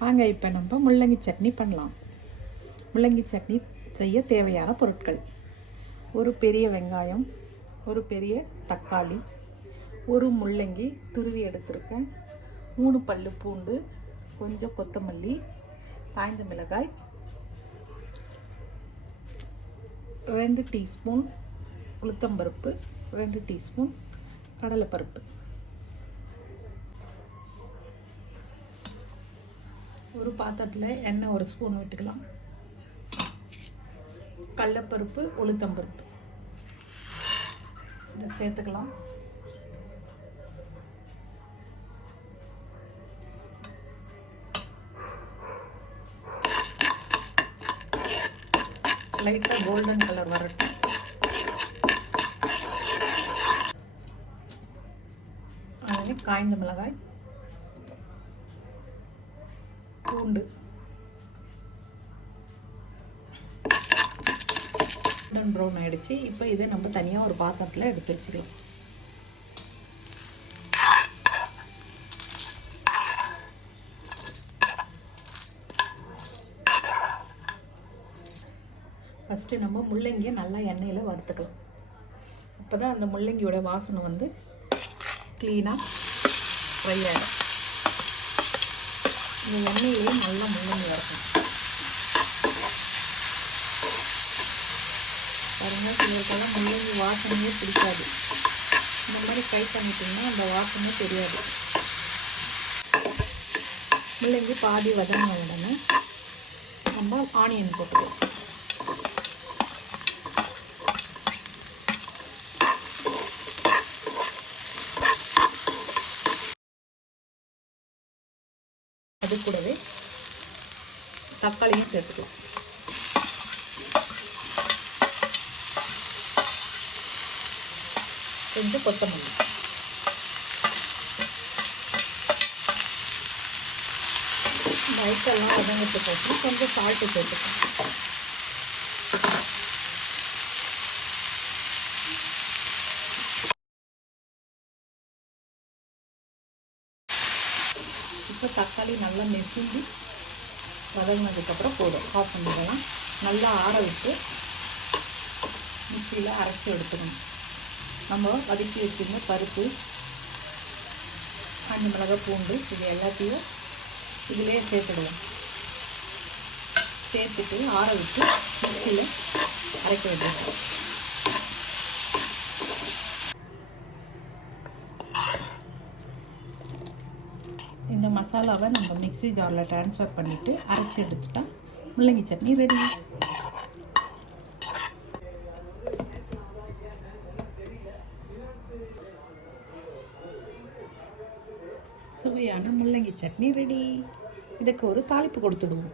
வாங்க இப்போ நம்ம முள்ளங்கி சட்னி பண்ணலாம். முள்ளங்கி சட்னி செய்ய தேவையான பொருட்கள்: ஒரு பெரிய வெங்காயம், ஒரு பெரிய தக்காளி, ஒரு முள்ளங்கி துருவி எடுத்துருக்கேன், 3 பல்லு பூண்டு, கொஞ்சம் கொத்தமல்லி, காய்ந்த மிளகாய், 2 டீஸ்பூன் உளுத்தம்பருப்பு, 2 டீஸ்பூன் கடலைப்பருப்பு. ஒரு பாத்திரத்தில் எண்ணெய் 1 ஸ்பூன் விட்டுக்கலாம். கடலைப்பருப்பு, உளுத்தம்பருப்பு இதை சேர்த்துக்கலாம். லைட்டாக கோல்டன் கலர் வரட்டும். அதில் காய்ந்த மிளகாய், பூண்டு, ப்ரௌன் ஆகிடுச்சு. இப்போ இதை நம்ம தனியாக ஒரு பாத்திரத்தில் எடுத்து வச்சுக்கலாம். ஃபஸ்ட்டு நம்ம முள்ளங்கியை நல்லா எண்ணெயில் வறுத்துக்கலாம். அப்போ தான் அந்த முள்ளங்கியோட வாசனை வந்து க்ளீனாக ஃப்ரை ஆகிடும். இந்த எண்ணெயிலேயே நல்லா முள்ளங்கி வறுக்கணும். பாருங்கள், சிலருக்கெல்லாம் முள்ளங்கி வாசனையே பிடிக்காது. இந்த மாதிரி ஃப்ரை பண்ணிட்டிங்கன்னா அந்த வாசனை தெரியாது. முள்ளங்கி பாதி வதங்கின உடனே நம்ம ஆனியன் போட்டுக்கலாம். அது கூடவே தக்காளியும் சேர்த்துக்கலாம். கொஞ்சம் கொத்தமல்லி, லைட்டெல்லாம் வதங்கிட்டு போட்டு கொஞ்சம் சால்ட்டு சேர்த்துக்கலாம். இப்போ தக்காளி நல்லா மெசிஞ்சு வதங்கினதுக்கப்புறம் போதும். ஆஃப் பண்ணிடலாம். நல்லா ஆற விட்டு மிக்சியில் அரைச்சி எடுத்துக்கணும். நம்ம வதக்கி வச்சுருந்த பருப்பு, காஞ்ச மிளகாய், பூண்டு இது எல்லாத்தையும் இதிலே சேர்த்துடுவோம். சேர்த்துட்டு ஆற விட்டு மிக்சியில் அரைக்க விடுவோம். இந்த மசாலாவை நம்ம மிக்ஸி ஜாரில் ட்ரான்ஸ்ஃபர் பண்ணிவிட்டு அரைச்சி எடுத்துட்டா முள்ளங்கி சட்னி ரெடி. சுவையான முள்ளங்கி சட்னி ரெடி. இதுக்கு ஒரு தாளிப்பு கொடுத்துடுவோம்.